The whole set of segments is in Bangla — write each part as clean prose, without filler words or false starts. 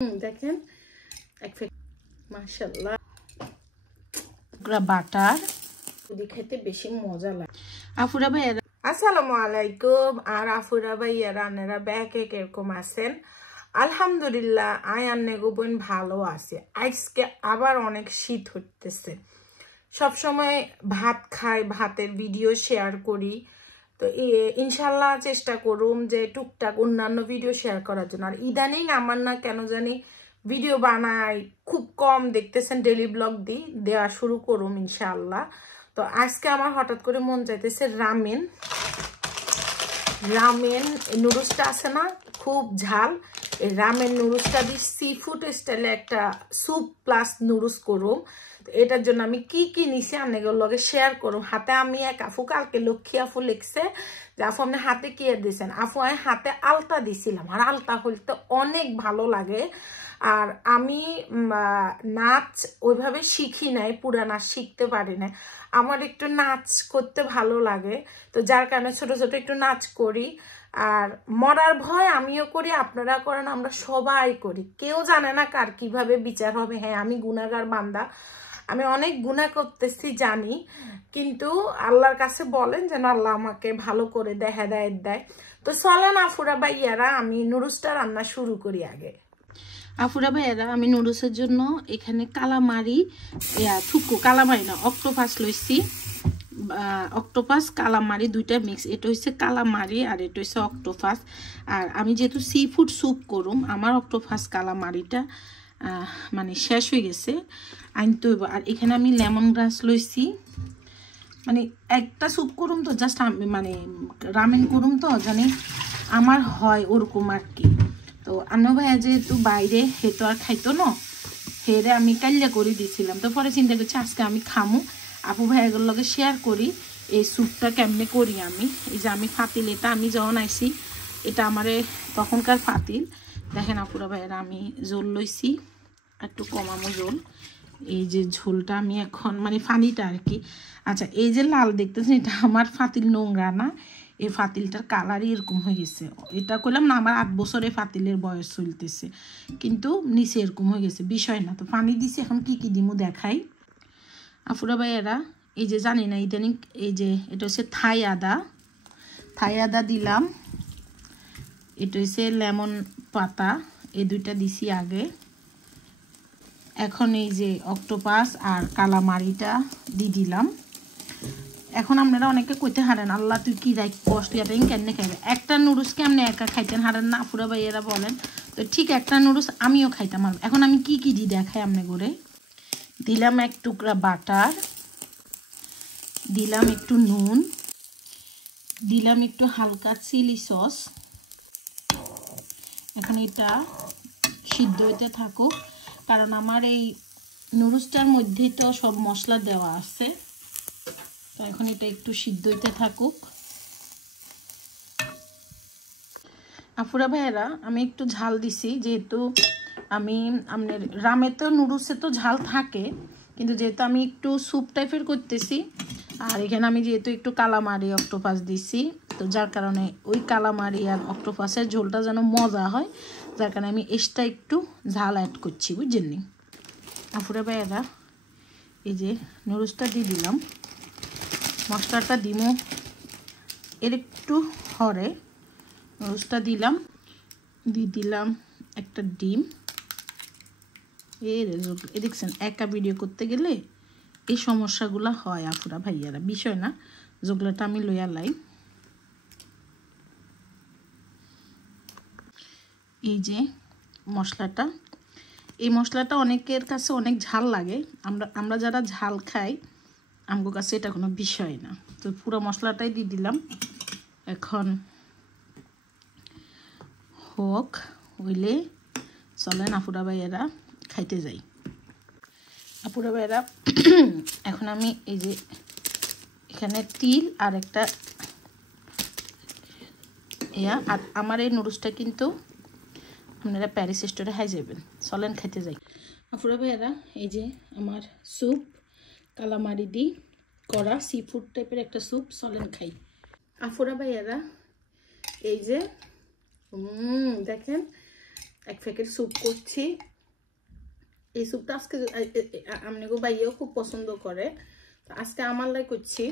দেখেন মাশাআল্লাহ বাটার যদি খেতে বেশি মজা লাগে। আফুরা ভাই আসসালামু আলাইকুম। আর আফুরা ভাইয়ারা আপনারা ব্যাকে কিরকম আছেন? আলহামদুলিল্লাহ আয়ান্নে গোবন ভালো আছে। আজকে আবার অনেক শীত হচ্ছে, সবসময় ভাত খাই, ভাতের ভিডিও শেয়ার করি, তো ইনশাল্লাহ চেষ্টা করুম যে টুকটাক অন্যান্য ভিডিও শেয়ার করার জন্য। আর ইদানিং আমার না কেন জানি ভিডিও বানাই খুব কম দেখতেছেন, ডেলি ব্লগ দেওয়া শুরু করুম ইনশাল্লাহ। তো আজকে আমার হঠাৎ করে মন চাইতেছে রামেন নুডলসটা আছে না, খুব ঝাল, এই রামেন নুডলসটা দিয়ে সি ফুড স্টাইলে একটা স্যুপ প্লাস নুডলস করুম। এটার জন্য আমি কি কি নিছি আপনাদের লগে শেয়ার করুম। হাতে আমি এক আফু কালকে লক্ষ্মী আফু লিখছে যে আপু আপনি হাতে কি দিয়েছেন? আপু আমি হাতে আলতা দিছিলাম, আর আলতা হইতে অনেক ভালো লাগে। আর আমি নাচ ওইভাবে শিখি নাই, পুরা নাচ শিখতে পারি না, আমার একটু নাচ করতে ভালো লাগে, তো যার কারণে ছোট ছোট একটু নাচ করি। আর মরার ভয় আমিও করি, আপনারা করেন, আমরা সবাই করি, কেউ জানে না কার কিভাবে বিচার হবে। হ্যাঁ আমি গুনাহগার বান্দা, আমি অনেক গুনাহ করতেছি জানি, কিন্তু আল্লাহর কাছে বলেন যেন আল্লাহ আমাকে ভালো করে হেদায়েত দেয়। তো চলেন আফুরা ভাইয়ারা আমি নুডলসটা রান্না শুরু করি। আগে আফুরা ভাইয়ারা আমি নুডলসের জন্য এখানে কালামারি কালামারি না অক্টোপাস লইছি, অক্টোপাস কালামারি দুইটা মিক্স, এটা হচ্ছে কালামারি আর এটা হচ্ছে অক্টোপাস। আর আমি যেহেতু সি ফুড স্যুপ করুম, আমার অক্টোপাস কালামারিটা মানে শেষ হয়ে গেছে আনতে হইব। আর এখানে আমি লেমন গ্রাস লইছি, মানে একটা স্যুপ করুম তো জাস্ট আমি মানে রামেন করুম তো জানি আমার হয় ওরকম আর কি। তো আনো ভাইয়া যেহেতু বাইরে হেতো আর খাইতো না, হেরে আমি কাল্লা করে দিয়েছিলাম, তো পরে চিন্তা করছি আজকে আমি খামু, আপু ভাইয়াগুলোর লগে শেয়ার করি এই স্যুপটা কেমনে করি আমি। এই যে আমি ফাতিল, এটা আমি যখন আইসি এটা আমারে তখনকার ফাতিল। দেখেন আপুরা ভাইয়ারা আমি জোল লইছি, একটু কমামো জোল। এই যে ঝোলটা আমি এখন মানে পানিটা আর কি। আচ্ছা এই যে লাল দেখতেছেন এটা আমার ফাতিল নোংরা না, এই ফাতিলটার কালারই এরকম হয়ে গেছে। এটা কইলাম না আমার 8 বছরে ফাতিলের বয়স চলতেছে, কিন্তু নিচে এরকম হয়ে গেছে, বিষয় না। তো পানি দিছি, এখন কি কি দিমু দেখাই আফুরা ভাইয়ারা। এই যে জানি না ইদানিং এই যে এটা হচ্ছে থাই আদা দিলাম, এটা হচ্ছে লেমন পাতা, এই দুইটা দিছি আগে। এখন এই যে অক্টোপাস আর কালামারিটা দিয়ে দিলাম। এখন আপনারা অনেকে কইতে হারেন আল্লাহ তুই কি রাখ কষ্ট কেমনে খাইবে, একটা নুডলস কেমনে একা খাইতেন হারেন না আফুরা ভাইয়েরা বলেন। তো ঠিক একটা নুডলস আমিও খাইতাম। এখন আমি কি কি দিয়ে দেখাই আপনি করে। দিলাম এক টুকরা বাটার, দিলাম একটু নুন, দিলাম একটু হালকা চিলি সস। এখন এটা সিদ্ধ হইতে থাকুক, কারণ আমার এই নুডলসটার মধ্যে তো সব মশলা দেওয়া আছে, তো এখন এটা একটু সিদ্ধ হইতে থাকুক। আফুরা ভাইয়েরা আমি একটু ঝাল দিছি, যেহেতু আমি আপনার রামে তো নুডলসে তো ঝাল থাকে, কিন্তু যেহেতু আমি একটু স্যুপ টাইপের করতেছি, আর এখানে আমি যেহেতু একটু কালামারি অক্টোপাস দিছি, তো যার কারণে ওই কালামারি আর অক্টোপাসের ঝোলটা যেন মজা হয়, যার কারণে আমি এক্সট্রা একটু ঝাল অ্যাড করছি, বুঝছেন। আফুরা ভাইয়েরা এই যে নুডলসটা দিয়ে দিলাম, মশলাটা দিমো এর একটু হরে, নুডলসটা দিলাম, দিয়ে দিলাম একটা ডিম। এ দেখছেন একা ভিডিও করতে গেলে এই সমস্যাগুলো হয় আফুরা ভাইয়ারা, বিষয় না, যেগুলোটা আমি লইয়া লাই। এই যে মশলাটা, এই মশলাটা অনেকের কাছে অনেক ঝাল লাগে, আমরা যারা ঝাল খাই আমার কাছে এটা কোনো বিষয় না। তো পুরো মশলাটাই দিয়ে দিলাম। এখন হোক হইলে চলেন আফুরা ভাইয়েরা খাইতে যাই। আপুরা ভাইরা এখন আমি এই যে এখানে তিল আর একটা আর আমার এই নুডলসটা কিন্তু আপনারা প্যারিস স্টোরে হাই যাবেন, চলেন খাইতে যাই। আপুরা ভাইরা এই যে আমার স্যুপ কালামারি দি করা সি ফুড টাইপের একটা স্যুপ, চলেন খাই। আপুরা ভাইয়ারা এই যে দেখেন এক প্যাকেট স্যুপ করছি। এই স্যুপটা আজকে আমনেগো বাইয়েও খুব পছন্দ করে, তো আজকে আমার লাই করছি।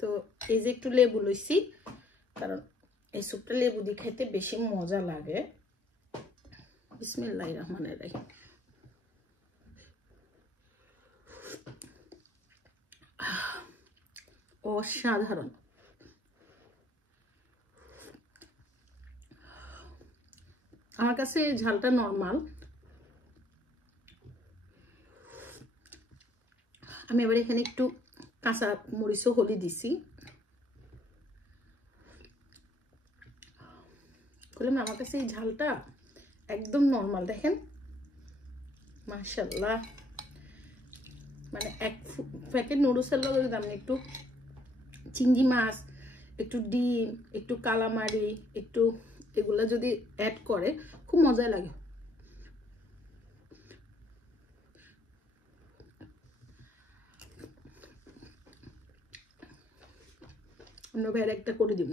তো এই যে একটু লেবু লইছি, কারণ এই স্যুপটা লেবু দিয়ে খেতে বেশি মজা লাগে। বিসমিল্লাহির রহমানির রহিম। অসাধারণ। আমার কাছে ঝালটা নরমাল। আমি এবার এখানে একটু কাঁচা মরিচও হলি দিছি। বললাম আমার কাছে এই ঝালটা একদম নরমাল। দেখেন মাশাআল্লাহ, মানে এক প্যাকেট নুডলসের লগে যদি আপনি একটু চিংড়ি মাছ, একটু ডিম, একটু কালামারি, একটু এগুলা যদি অ্যাড করে খুব মজা লাগে। অন্য ভাইয়ের একটা করে দিব।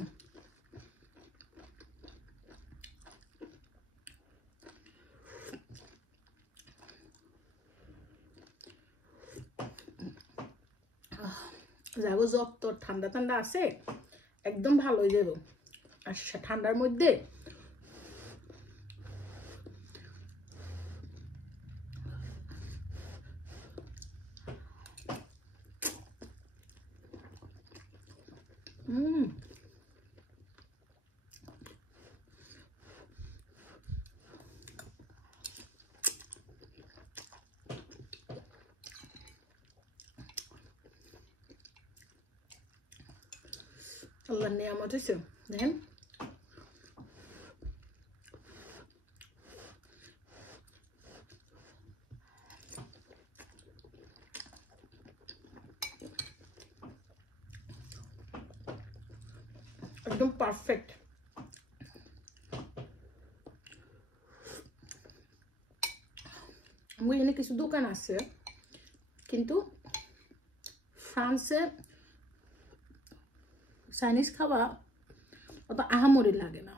যাবো যত ঠান্ডা ঠান্ডা আছে একদম ভালো হয়ে যাবো। আর ঠান্ডার মধ্যে আল্লাহর নিয়ামত হয়েছে। দেখেন একদম পারফেক্ট। আমার এখানে কিছু দোকান আছে, কিন্তু ফ্রান্সে চাইনিজ খাওয়া অত আহামরি লাগে না।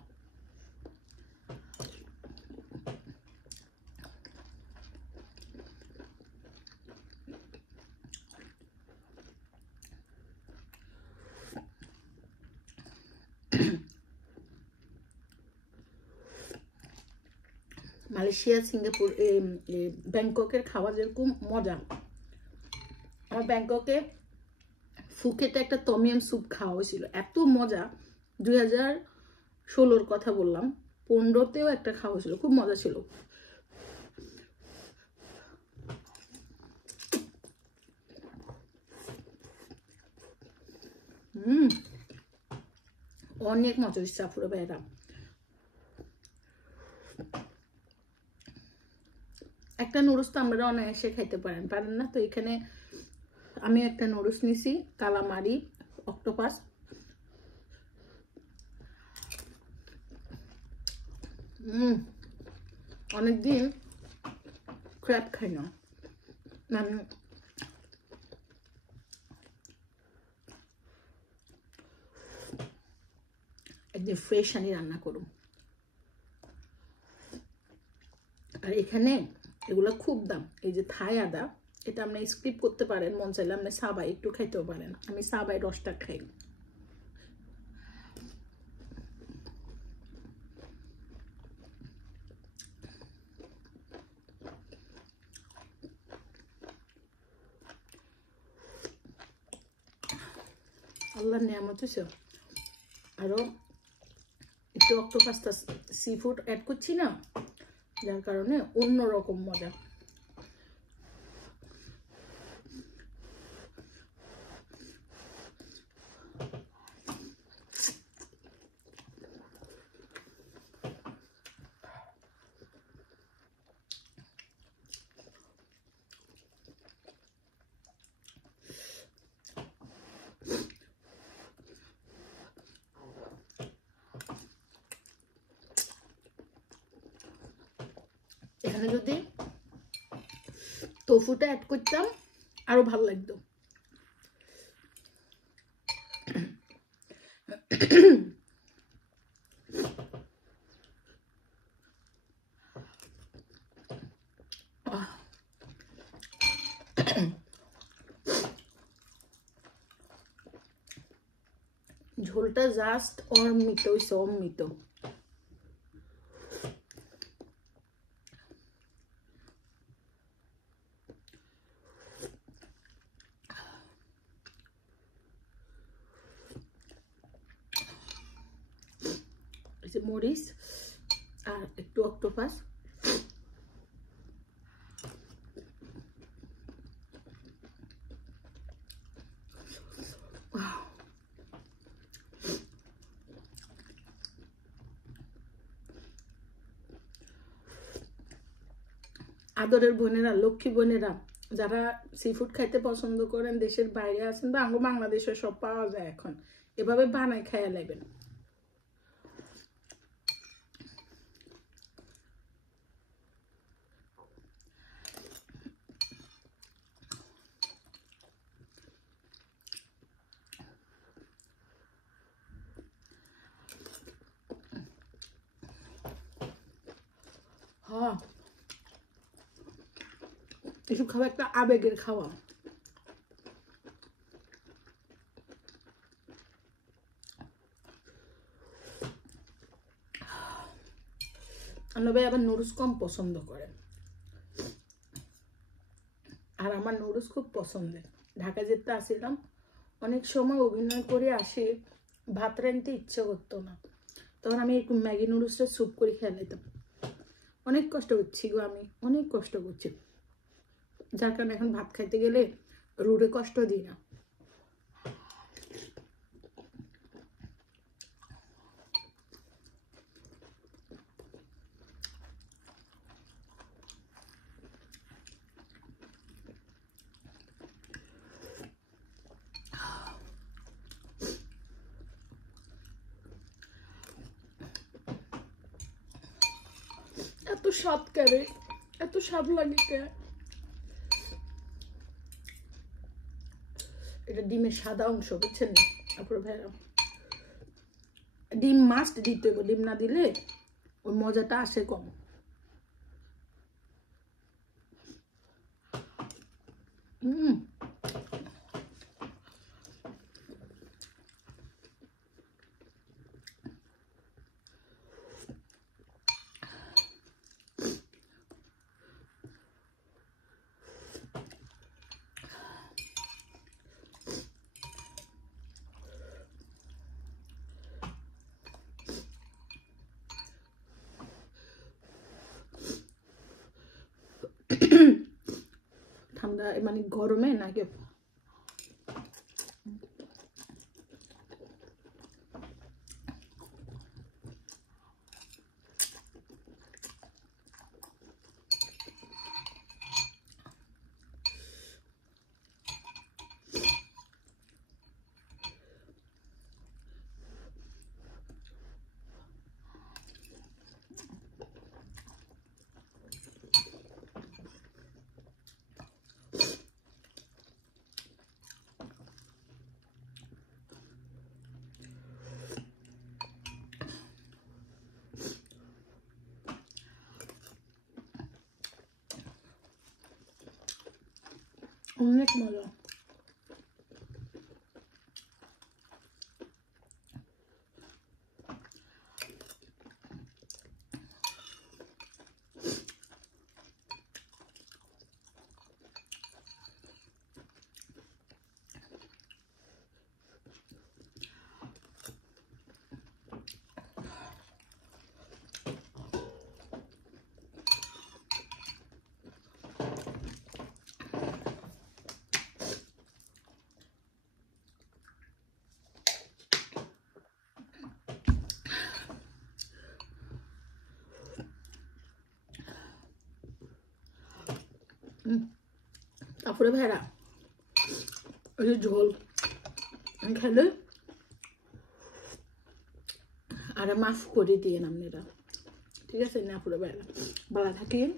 মালয়েশিয়া, সিঙ্গাপুর, ব্যাংককের খাওয়া যেরকম মজা, আমার ব্যাংককে ফুকেটে একটা টমিয়াম স্যুপ খাওয়া হয়েছিল, এত মজা। 2016 কথা বললাম, 15তেও একটা খাওয়া হয়েছিল, খুব মজা ছিল। অনেক মজা হচ্ছে আপুরা ভাইরা। একটা নুডলস তো আমরা অনায়াসে খাইতে পারেন না। তো এখানে আমি একটা নুডলস নিছি, কালামারি অক্টোপাস। অনেকদিন ক্র্যাব খাই না, মানে একদিন ফ্রেশ আনি রান্না করুন। আর এখানে এগুলো খুব দাম। এই যে থাই আদা, এটা আপনি স্কিপ করতে পারেন, মন চাইলে আপনি সাবাই একটু খাইতেও পারেন। আমি সাবাই রসটা খাই। আল্লাহর নিয়ামত হয়েছে। আরও একটু অক্টোপাসটা সি ফুড অ্যাড করছি না, যার কারণে অন্যরকম মজা। এখানে যদি তোফুটা অ্যাড করতাম আরো ভালো লাগতো। ঝোলটা জাস্ট অমৃত হইছে, অমৃত। মরিচ আর একটু অক্টোপাস। আদরের বোনেরা, লক্ষ্মী বোনেরা, যারা সি ফুড খাইতে পছন্দ করেন, দেশের বাইরে আছেন বা বাংলাদেশে সব পাওয়া যায় এখন, এভাবে বানাই খাইয়া লাগবেন। হ্যাঁ, এসব খাওয়া একটা আবেগের খাওয়া। ভাই আবার নুডলস কম পছন্দ করে, আর আমার নুডলস খুব পছন্দের। ঢাকা যেতে আসিলাম, অনেক সময় অভিনয় করে আসি, ভাত রাঁধতে ইচ্ছে করতো না, তখন আমি একটু ম্যাগি নুডলসটা স্যুপ করে খেয়ে নিতাম। অনেক কষ্ট করছি গো, আমি অনেক কষ্ট করছি, যার কারণে এখন ভাত খাইতে গেলে রুডে কষ্ট দিই না। এত স্বাদ করে, এত স্বাদ লাগে কে? এটা ডিমের সাদা অংশ, বুঝছেন না তারপরে ভাইরা, ডিম মাস্ট দিতে হবে, ডিম না দিলে ওই মজাটা আসে কম। ঠান্ডা মানে গরমে নাকি অনেক মজা। তারপরে ভাইরা ওই যে ঝোল খেলে আর মাফ করে দিয়ে আপনারা, ঠিক আছে না? পুরো ভাইরা ভালো থাকেন।